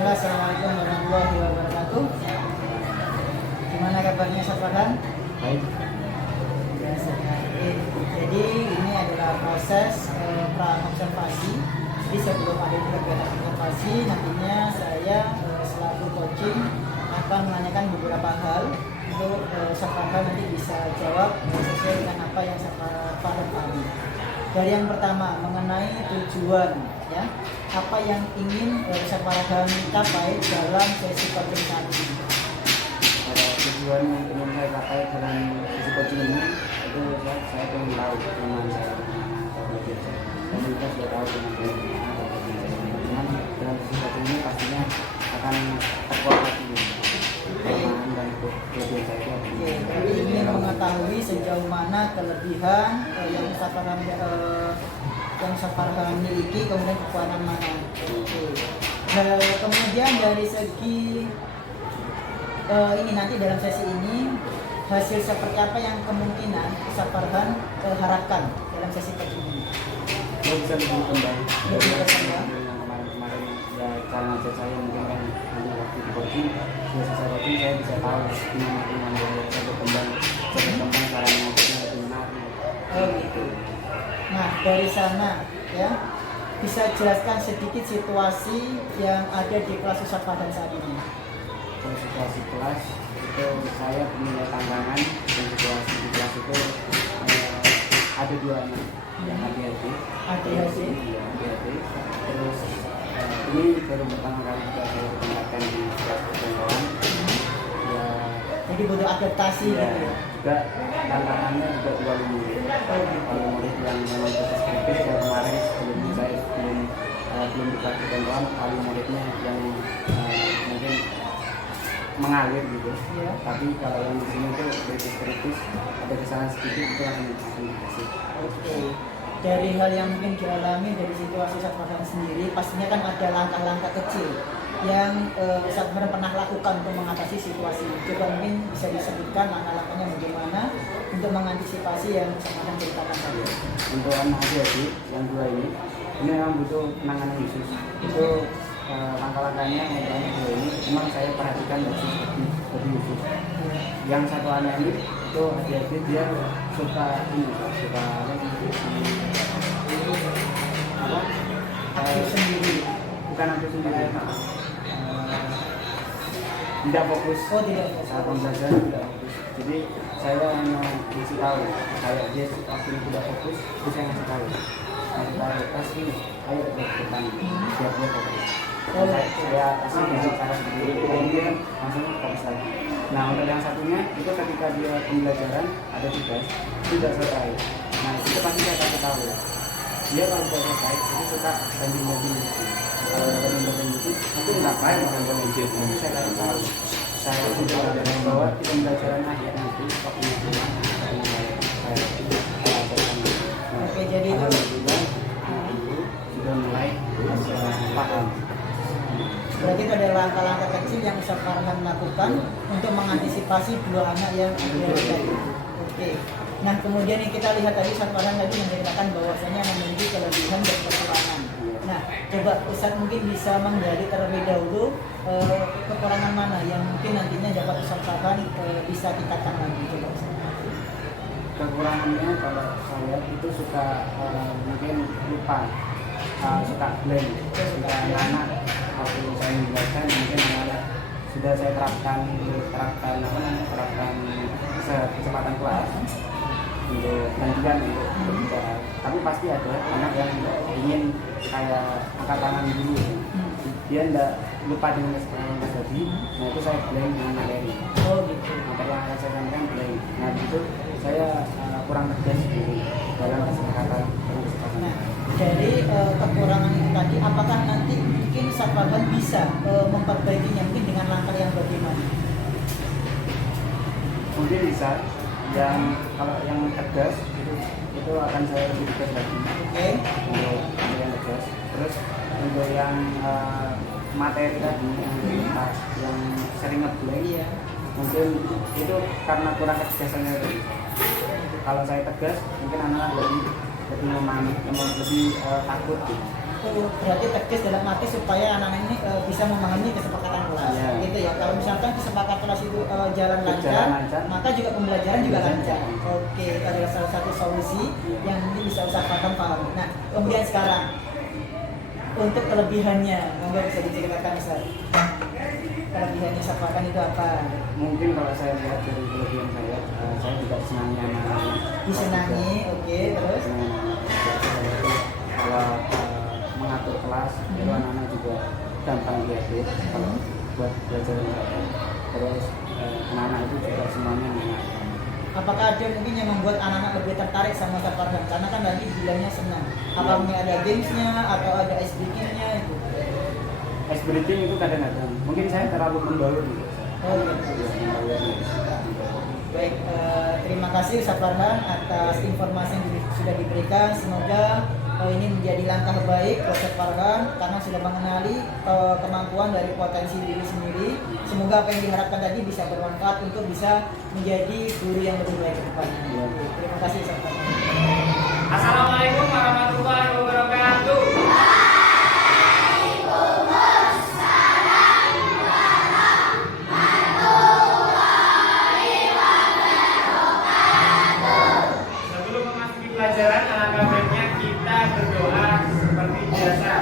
Bismillah, Assalamualaikum warahmatullahi wabarakatuh. Gimana kabarnya Ustaz Farhan? Baik. Jadi ini adalah proses pra-observasi. Jadi sebelum ada kegiatan observasi, nantinya saya selaku coaching akan menanyakan beberapa hal untuk Ustaz Farhan nanti bisa jawab sesuai dengan apa yang Ustaz Farhan pahami. Dari yang pertama mengenai tujuan, ya, apa yang ingin Ustaz Farhan capai dalam sesi coaching saat ini? Tujuan yang ingin saya capai dalam sesi coaching ini itu saya ingin tahu teman saya dan juga sudah tahu teman dengan dalam sesi coaching ini pastinya akan terkuat lagi kelemahan dan kelebihan saya itu. Jadi ingin mengetahui sejauh mana kelebihan yang Ustaz Farhan miliki, kemudian kekuatan mana. Nah, kemudian dari segi ini nanti dalam sesi ini hasil seperti apa yang kemungkinan Ustaz Farhan harapkan dalam sesi coaching ini? Bisa lebih kembali Lebih berkembang. yang kemarin ya cara ngajar saya mungkin kan nanti waktu di coaching sudah selesai coaching saya bisa tahu gimana saya berkembang cara ngajarnya lebih menarik. Oh gitu. Nah dari sana ya bisa jelaskan sedikit situasi yang ada di kelas Ustaz Farhan saat ini. Kalau situasi kelas itu saya punya tantangan dan situasi di kelas itu ada dua anak yang ADHD, terus ini baru pertama kali juga saya tempatkan di kelas percontohan ya, Jadi butuh adaptasi ya, gitu ya. juga tantangannya juga wali murid yang memang proses kritis yang kemarin sebelum saya belum di kelas percontohan wali muridnya yang mungkin mengalir gitu Ya. tapi kalau yang di sini tuh kritis ada kesalahan sedikit itu langsung dikasih. Oke. Dari hal yang mungkin dialami dari situasi Ustaz Farhan sendiri, pastinya kan ada langkah-langkah kecil yang Ustaz Farhan pernah lakukan untuk mengatasi situasi ini. Coba mungkin bisa disebutkan langkah-langkahnya bagaimana untuk mengantisipasi yang Ustaz Farhan ceritakan tadi. Untuk anak ADHD yang dua ini memang butuh penanganan khusus. Itu langkah-langkahnya untuk anak dua ini memang saya perhatikan lebih khusus. Yang satu anak ini itu ADHD dia suka Aktif sendiri. bukan aktif sendiri, tidak fokus. Oh tidak. Saat pembelajaran tidak fokus. Jadi saya hanya kasih tahu kayak dia waktu ini tidak fokus, terus saya ngasih tahu tes ini, ayo ke depan biar dia fokus. Saya kasih basic cara sendiri, kemudian langsung fokus lagi. Nah untuk yang satunya itu ketika dia pembelajaran ada tugas tidak selesai. Nah itu pasti saya kasih tahu. Dia kalau tidak selesai itu suka banding-banding gitu. Kalau banding-banding gitu nanti ngapain banding-banding gitu. Nanti saya kasih tahu. Saya sudah ada bahwa di pembelajaran akhir nanti waktu itu saya ajarkan. Oke, jadi itu alhamdulillah ibu sudah mulai paham. berarti itu ada langkah-langkah kecil yang Ustaz Farhan lakukan untuk mengantisipasi dua anak yang ADHD tadi. Oke. Nah kemudian yang kita lihat tadi Ustaz Farhan tadi menceritakan bahwasanya memiliki kelebihan dan kekurangan. Nah coba Ustaz mungkin bisa menggali terlebih dahulu kekurangan mana yang mungkin nantinya dapat Ustaz Farhan bisa tingkatkan lagi. Coba Ustaz. Kekurangannya kalau saya itu suka mungkin lupa, suka blank, suka anak waktu saya menjelaskan mungkin anak sudah saya terapkan kecepatan kelas untuk gantian untuk bicara. Tapi pasti ada anak yang ingin kayak angkat tangan dulu, dia tidak lupa dengan kesempatan tadi. Nah itu saya blank dengan materi. Oh gitu. Materi yang akan saya sampaikan blank. Nah itu saya kurang tegas di dalam kesepakatan. Nah, dari kekurangan itu tadi, apakah nanti mungkin Ustaz Farhan bisa memperbaikinya mungkin dengan langkah yang bagaimana? Mungkin bisa kalau yang tegas itu akan saya lebih tegas lagi. Oke. Untuk yang tegas. Terus untuk yang materi tadi yang sering ngeblank, Iya. mungkin itu karena kurang ketegasannya tadi. Kalau saya tegas, mungkin anak lebih memahami, lebih takut gitu. berarti teknis dalam arti supaya anak-anak ini bisa memahami kesepakatan kelas, Ya. gitu ya. Kalau misalkan kesepakatan kelas itu jalan lancar, Berjalan lancar, maka juga pembelajaran juga lancar. lancar. Oke, itu adalah salah satu solusi yang mungkin bisa usahakan paham. Nah, kemudian sekarang untuk kelebihannya, monggo bisa diceritakan Ustaz. Kelebihannya Safarhan itu apa? Mungkin kalau saya lihat dari kelebihan saya juga senangi anak-anak. Disenangi, oke, terus? Senangi anak-anak. Kalau mengatur kelas, itu anak-anak juga gampang diatur. Kalau buat belajar terus anak-anak itu juga semuanya menyenangkan. Apakah ada mungkin yang membuat anak-anak lebih tertarik sama Safarhan? Karena kan tadi bilangnya senang. Apa mungkin ada gamesnya atau ada ice breaking-nya itu? Ice breaking itu kadang-kadang mungkin saya terlalu membaur gitu. Oh gitu. Baik, terima kasih Safarhan atas informasi yang sudah diberikan. Semoga ini menjadi langkah baik buat Safarhan karena sudah mengenali kemampuan dari potensi diri sendiri. Semoga apa yang diharapkan tadi bisa bermanfaat untuk bisa menjadi guru yang lebih baik ke depannya. Terima kasih Safarhan. Assalamualaikum warahmatullahi wabarakatuh. Sebelum memasuki pelajaran, alangkah baiknya kita berdoa seperti biasa.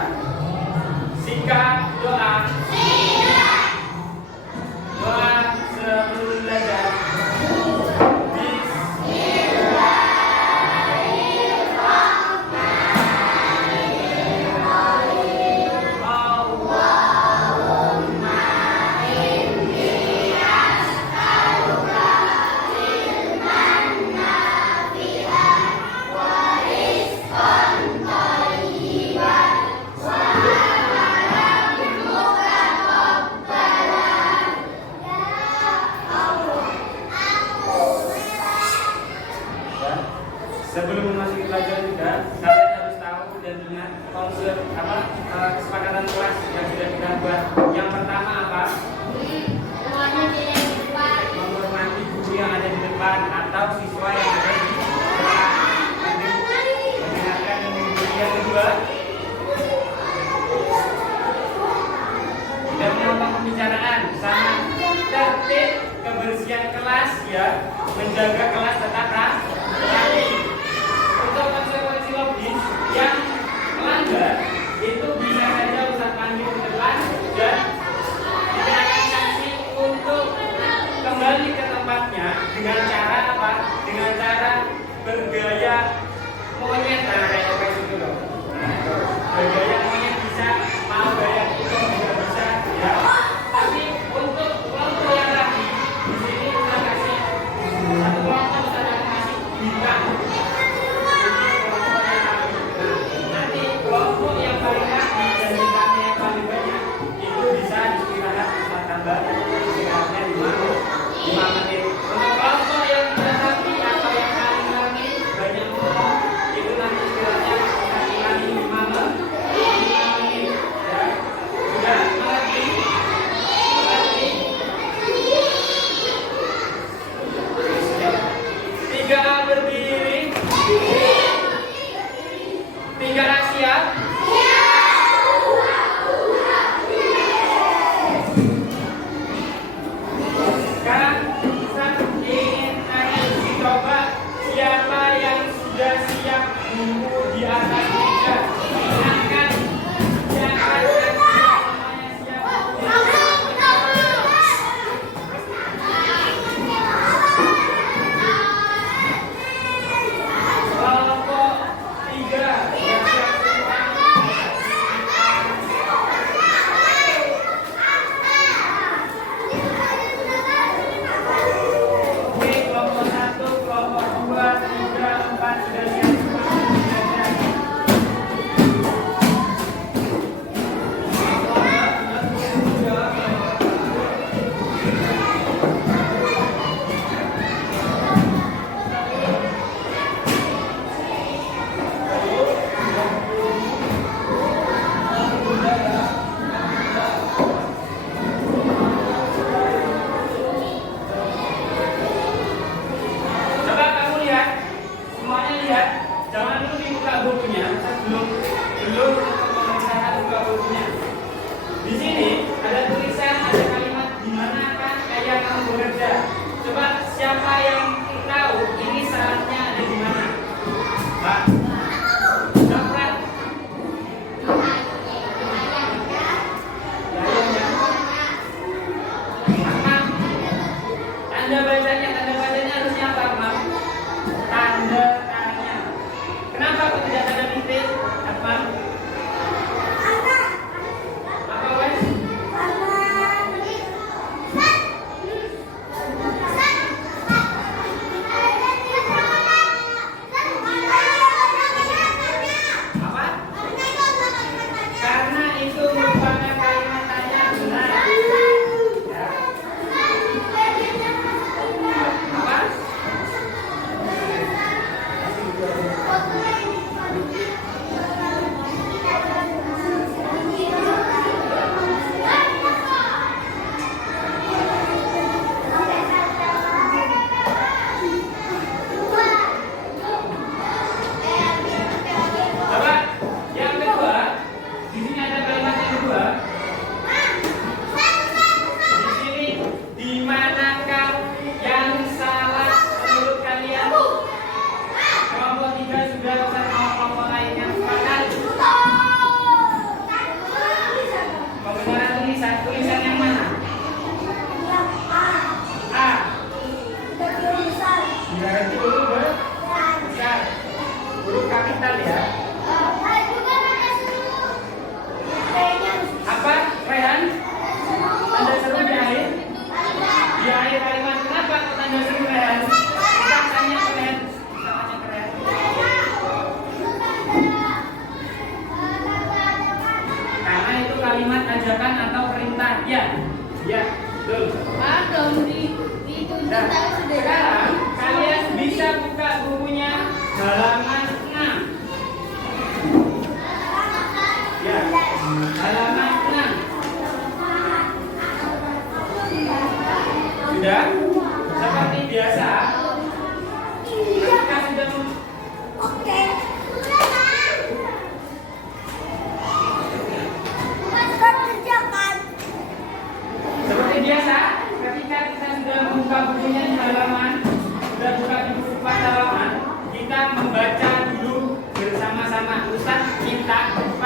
Singkat doa. Doa sebelum belajar. Sebelum memasuki pelajaran juga, kalian harus tahu dan ingat kesepakatan kelas yang sudah kita buat. Yang pertama apa? Menghormati guru yang ada di depan atau siswa yang ada di depan. Mendengarkan dan mengikuti. Yang kedua, tidak menyombong pembicaraan, sama tertib, kebersihan kelas ya, menjaga kelas tetap rapi. Untuk konsekuensi logis yang melanggar itu bisa saja Ustaz panggil ke depan dan dikenakan sanksi untuk kembali ke tempatnya dengan cara apa? Dengan cara bergaya monyet, nah kayak apa itu loh. Bergaya monyet bisa, mau gaya kucing juga bisa ya. Tapi untuk kelompok yang rapi di sini kita kasih satu kelompok Ustaz akan kasih bintang. Nanti kelompok yang paling rapi dan bintangnya yang paling banyak itu bisa istirahat Ustaz tambah istirahatnya 5 menit. Untuk kelompok yang tidak rapi atau yang paling rapi banyak kelompok itu nanti istirahatnya Ustaz ulangi 5 menit ya. Sudah mengerti? Tiga berdiri. Tiga siap. Sekarang Ustaz ingin dicoba siapa yang sudah siap buku di atas meja. Silakan siapa yang semuanya siap buku di atas meja.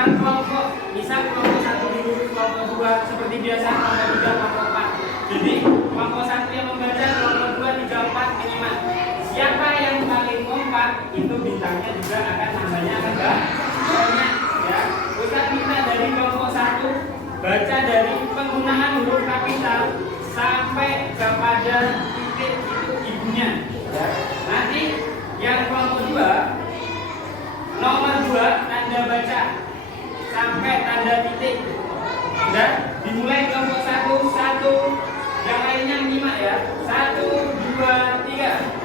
menentukan kelompok, misal kelompok 1 dulu, kelompok 2 seperti biasa, kelompok 3, kelompok 4. Jadi kelompok 1 yang membaca, kelompok 2, 3, 4 minimal. Siapa yang paling kompak itu bintangnya juga akan nambahnya akan banyak ya. Ustaz minta dari kelompok 1 baca dari penggunaan huruf kapital sampai kepada titik itu ibunya ya. Nanti yang kelompok 2 nomor 2 tanda baca sampai tanda titik. Sudah dimulai kelompok 1 yang lainnya menyimak ya. 1, 2, 3.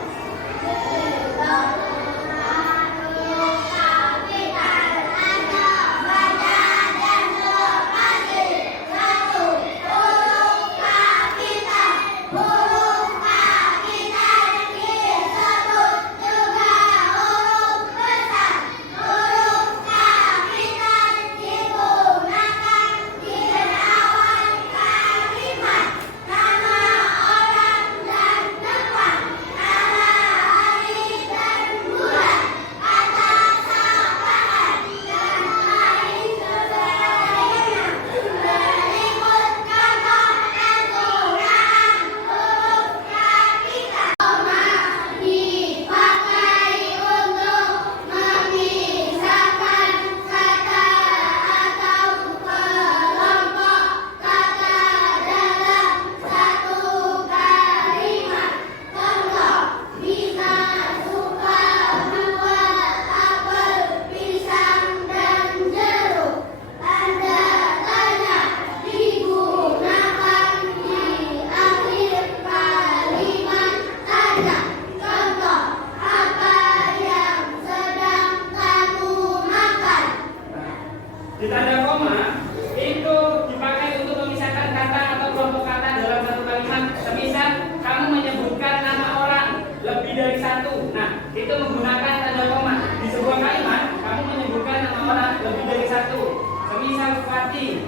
Di tanda koma itu dipakai untuk memisahkan kata atau kelompok kata dalam satu kalimat. Semisal kamu menyebutkan nama orang lebih dari 1, nah itu menggunakan tanda koma. Di sebuah kalimat kamu menyebutkan nama orang lebih dari 1. Semisal Fatih,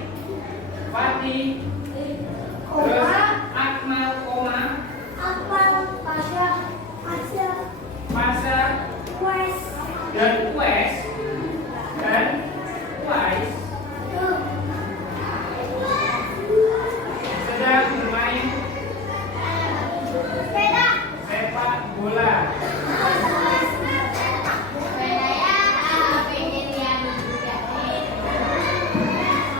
terus Akmal, koma, Pasha, dan Wes dan Wise sedang bermain sepak bola.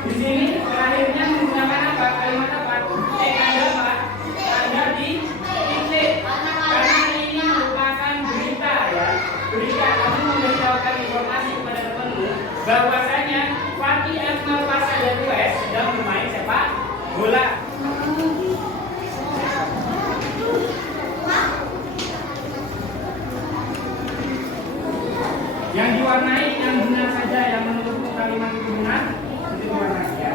Di sini terakhirnya menggunakan apa? Kalimat apa? Tanda apa? Tanda di titik. Karena ini merupakan berita ya. Berita, kamu memberitahukan informasi kepada temanmu bahwasanya Fatih, Akmal, Pasha, dan Wes sedang bermain sepak bola. Yang diwarnai yang benar saja, yang menurutmu kalimat itu benar, itu diwarnai ya.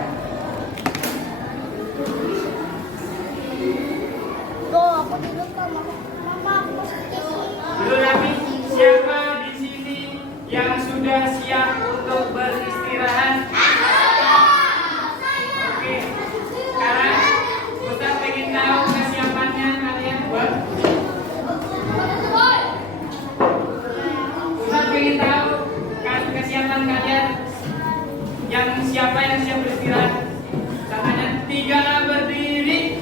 Belum lagi siapa di sini yang sudah siap untuk beristirahat? Oke, sekarang Ustaz pengen tahu kesiapannya kalian buat. Ustaz pengen tahu kesiapan kalian yang siapa yang siap beristirahat? Katanya 3 berdiri,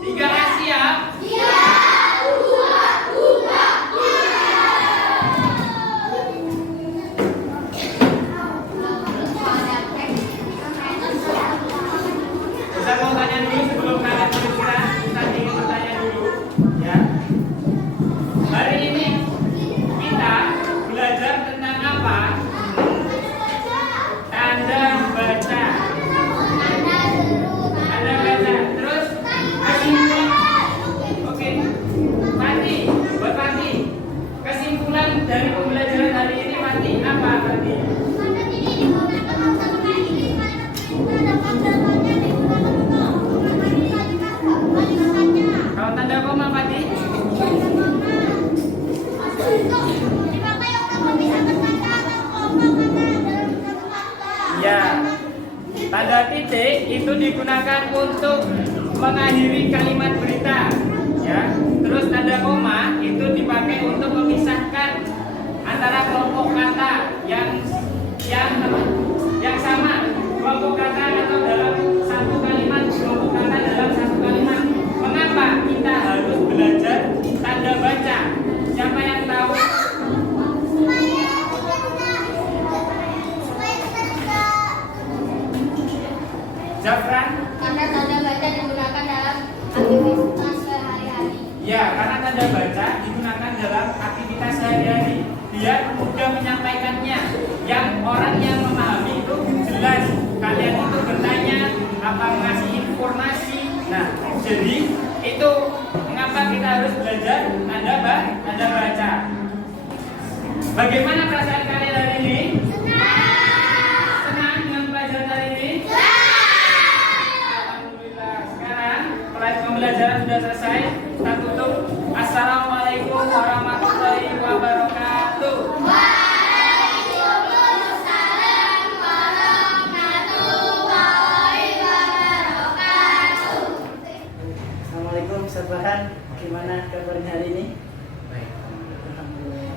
3 siap. Ustaz mau tanya dulu sebelum kalian beristirahat. Ustaz ingin bertanya dulu ya. Hari ini kita belajar tentang apa? Tanda baca. Tanda baca. Terus kesimpulan. Oke. Fatih, buat Fatih. Kesimpulan dari pembelajaran hari ini Fatih apa Fatih? Kalau tanda koma Fatih? Ya. Tanda titik itu digunakan untuk mengakhiri kalimat berita ya. Terus tanda koma itu dipakai untuk memisahkan antara kelompok kata yang yang sama, kelompok kata atau dalam satu kalimat, kelompok kata dalam satu kalimat. Mengapa kita harus belajar tanda baca? Siapa yang tahu? Zafran? Karena tanda baca digunakan dalam aktivitas sehari-hari. Ya, karena tanda baca digunakan dalam aktivitas sehari-hari. Dia mudah menyampaikannya. Yang orang yang memahami itu jelas. Kalian itu bertanya, apa ngasih informasi. Nah, jadi itu mengapa kita harus belajar tanda baca. Bagaimana perasaan kalian hari ini? Senang dengan pelajaran hari ini? Alhamdulillah. Sekarang pembelajaran sudah selesai. Kita tutup. Assalamualaikum warahmatullahi wabarakatuh. Waalaikumsalam warahmatullahi wabarakatuh. Assalamualaikum Ustaz Farhan, gimana kabarnya hari ini? Baik. Alhamdulillah.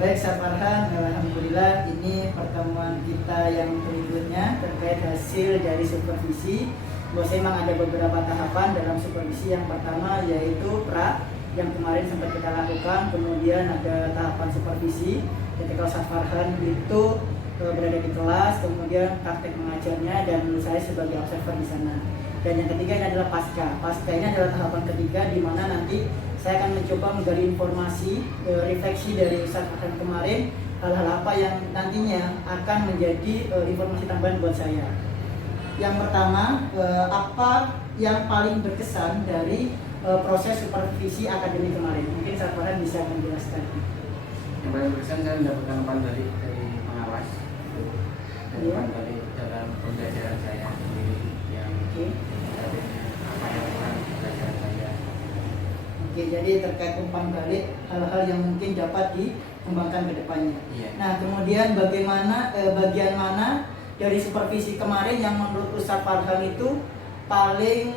Baik Ustaz Farhan, alhamdulillah ini pertemuan kita yang berikutnya terkait hasil dari supervisi. Bahwasanya memang ada beberapa tahapan dalam supervisi. Yang pertama yaitu pra yang kemarin sempat kita lakukan, kemudian ada tahapan supervisi ketika Ustaz Farhan itu berada di kelas, kemudian praktek mengajarnya dan saya sebagai observer di sana. Dan yang ketiga ini adalah pasca. Pasca ini adalah tahapan ketiga di mana nanti saya akan mencoba menggali informasi, refleksi dari Ustaz Farhan kemarin, hal-hal apa yang nantinya akan menjadi informasi tambahan buat saya. Yang pertama, apa yang paling berkesan dari proses supervisi akademik kemarin? Mungkin Ustaz Farhan bisa menjelaskan. Yang paling berkesan saya mendapatkan umpan balik dari pengawas dan umpan balik dalam pembelajaran saya sendiri yang apa yang dalam pembelajaran saya. Oke, jadi terkait umpan balik hal-hal yang mungkin dapat dikembangkan ke depannya. Iya. Nah, kemudian bagaimana bagian mana dari supervisi kemarin yang menurut Ustaz Farhan itu paling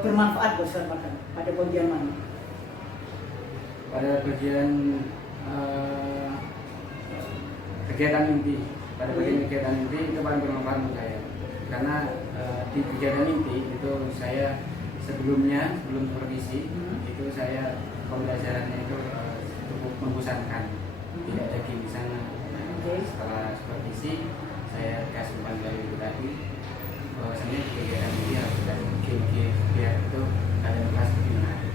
bermanfaat buat Ustaz Farhan? Pada bagian mana? Pada bagian kegiatan inti, pada bagian kegiatan inti itu paling bermanfaat untuk saya. Karena di kegiatan inti itu saya sebelum supervisi itu saya pembelajarannya itu cukup membosankan, tidak ada game di sana. Setelah supervisi saya kasih umpan balik itu tadi bahwasanya kegiatan ini harus ada game biar itu kalian kelas lebih menarik.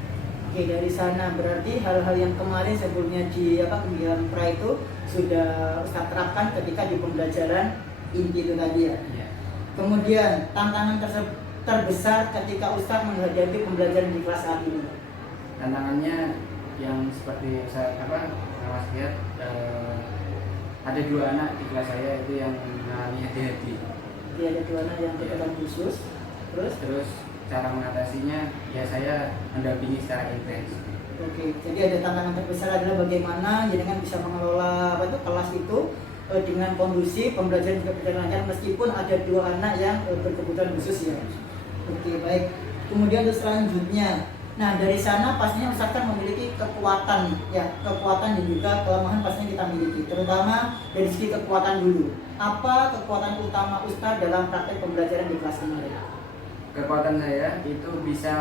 Oke, dari sana berarti hal-hal yang kemarin sebelumnya di kegiatan pra itu sudah Ustaz terapkan ketika di pembelajaran inti itu tadi ya. Iya. Kemudian tantangan terbesar ketika Ustaz menghadapi pembelajaran di kelas saat ini. Tantangannya yang seperti saya lihat ada 2 anak di kelas saya itu yang mengalami ADHD. Dia ada 2 anak yang kebutuhan khusus. Terus cara mengatasinya ya saya mendampingi secara intens. Oke, jadi ada tantangan terbesar adalah bagaimana jenengan bisa mengelola kelas itu dengan kondusif, pembelajaran juga berjalan lancar meskipun ada 2 anak yang berkebutuhan khusus ya. Oke, baik. Kemudian untuk selanjutnya, nah dari sana pastinya Ustaz kan memiliki kekuatan ya, kekuatan dan juga kelemahan pastinya kita miliki. Terutama dari segi kekuatan dulu. Apa kekuatan utama Ustaz dalam praktek pembelajaran di kelas kemarin? Kekuatan saya itu bisa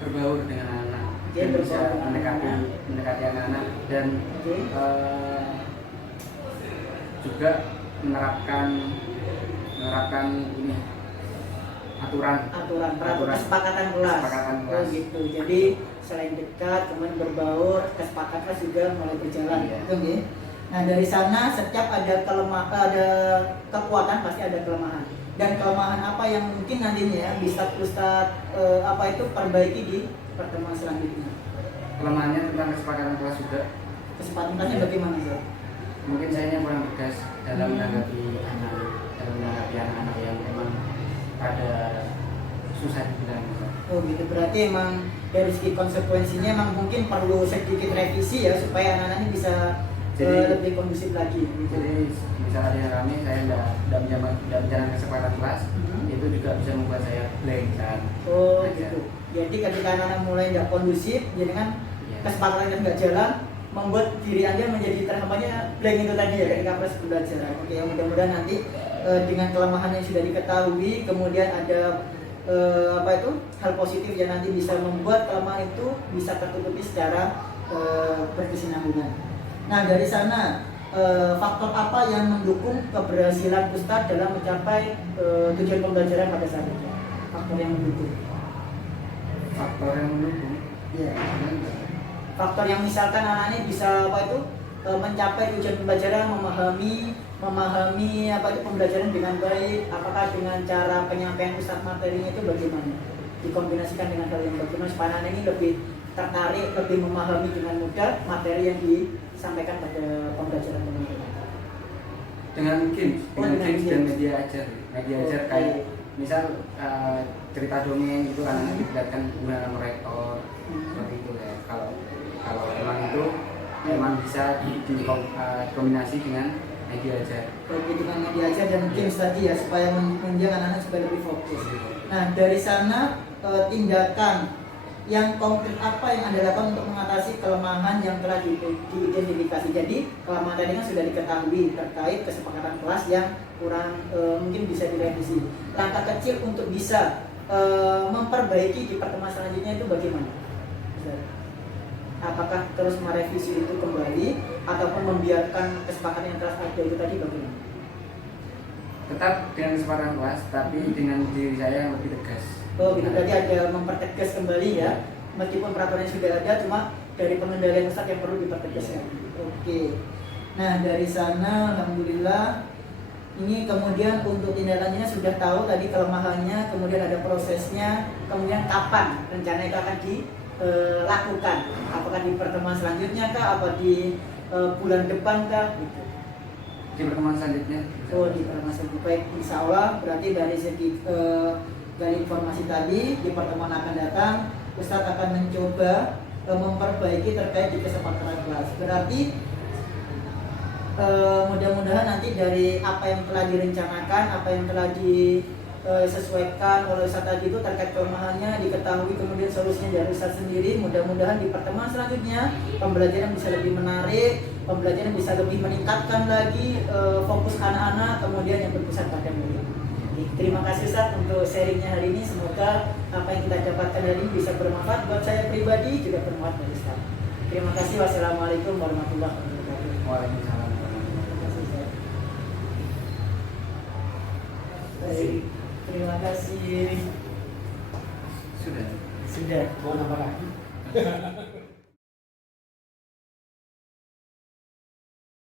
berbaur dengan anak-anak, Oke, dan bisa berbaur dengan mendekati anak-anak dan Oke. juga menerapkan ini aturan kesepakatan kelas. Kesepakatan Oh kelas. gitu. Jadi selain dekat, kemudian berbaur, kesepakatan juga mulai berjalan. Iya. Gitu, ya. Nah dari sana setiap ada ada kekuatan pasti ada kelemahan. Dan kelemahan apa yang mungkin nantinya bisa Ustaz perbaiki di pertemuan selanjutnya? Kelemahannya tentang kesepakatan kelas juga. Kesepakatan kelasnya bagaimana Ustaz? Mungkin saya kurang tegas dalam menanggapi anak-anak yang memang ada susah dibilang. Oh gitu, berarti emang dari segi konsekuensinya emang mungkin perlu sedikit revisi ya supaya anak-anak ini bisa lebih kondusif lagi. Jadi misalnya kami saya tidak menjalankan kesepakatan kelas, itu juga bisa membuat saya blank kan. Oh gitu. Jadi ketika anak-anak mulai tidak kondusif, jadi kan kesepakatan nggak jalan, membuat diri Anda menjadi terhampanya blank itu tadi ya ketika proses pembelajaran. Oke, mudah-mudahan nanti dengan kelemahan yang sudah diketahui, kemudian ada hal positif yang nanti bisa membuat kelemahan itu bisa tertutupi secara berkesinambungan. Nah, dari sana faktor apa yang mendukung keberhasilan Ustadz dalam mencapai tujuan pembelajaran pada saat itu? Faktor yang mendukung. Faktor yang mendukung. Ya. Faktor yang misalkan anak ini bisa mencapai tujuan pembelajaran, memahami pembelajaran dengan baik, apakah dengan cara penyampaian Ustadz materinya itu bagaimana? Dikombinasikan dengan hal yang bagaimana supaya anak ini lebih tertarik, lebih memahami dengan mudah materi yang disampaikan pada pembelajaran teman-teman. Dengan games dan media ajar kayak misal cerita dongeng itu anak-anak diperlihatkan gimana merekor seperti itu ya. Kalau memang itu memang bisa dikombinasi dengan media ajar. Oke, dengan media ajar dan games tadi ya, supaya menunjang anak-anak supaya lebih fokus. Nah, dari sana tindakan yang konkret apa yang Anda lakukan untuk mengatasi kelemahan yang telah diidentifikasi? Jadi kelemahan tadi kan sudah diketahui terkait kesepakatan kelas yang kurang mungkin bisa direvisi. Langkah kecil untuk bisa memperbaiki di pertemuan selanjutnya itu bagaimana? Apakah terus merevisi itu kembali ataupun membiarkan kesepakatan yang telah ada itu tadi bagaimana? Tetap dengan kesepakatan kelas, tapi dengan diri saya yang lebih tegas. Oh gitu, tadi ada mempertegas kembali ya, meskipun peraturannya sudah ada, cuma dari pengendalian Ustadz yang perlu dipertegas ya. Oke. Nah, dari sana alhamdulillah ini kemudian untuk tindakannya sudah tahu tadi kelemahannya, kemudian ada prosesnya, kemudian kapan rencana itu akan dilakukan, apakah di pertemuan selanjutnya kah, apa di bulan depan kah gitu. Di pertemuan selanjutnya. Oh, di pertemuan selanjutnya. Baik, insya Allah berarti dari segi dari informasi tadi di pertemuan akan datang Ustadz akan mencoba memperbaiki terkait di kesepakatan kelas. Berarti mudah-mudahan nanti dari apa yang telah direncanakan, apa yang telah disesuaikan oleh Ustadz tadi itu terkait kelemahannya diketahui, kemudian solusinya dari Ustadz sendiri. Mudah-mudahan di pertemuan selanjutnya pembelajaran bisa lebih menarik, pembelajaran bisa lebih meningkatkan lagi fokus anak-anak, kemudian yang berpusat pada murid. Terima kasih Ustadz untuk sharingnya hari ini. Semoga apa yang kita dapatkan hari ini bisa bermanfaat buat saya pribadi, juga bermanfaat bagi Ustadz. Terima kasih. Wassalamualaikum warahmatullahi wabarakatuh. Waalaikumsalam. Terima kasih Ustadz. Baik, terima kasih. Sudah. Sudah. Mau nambah lagi?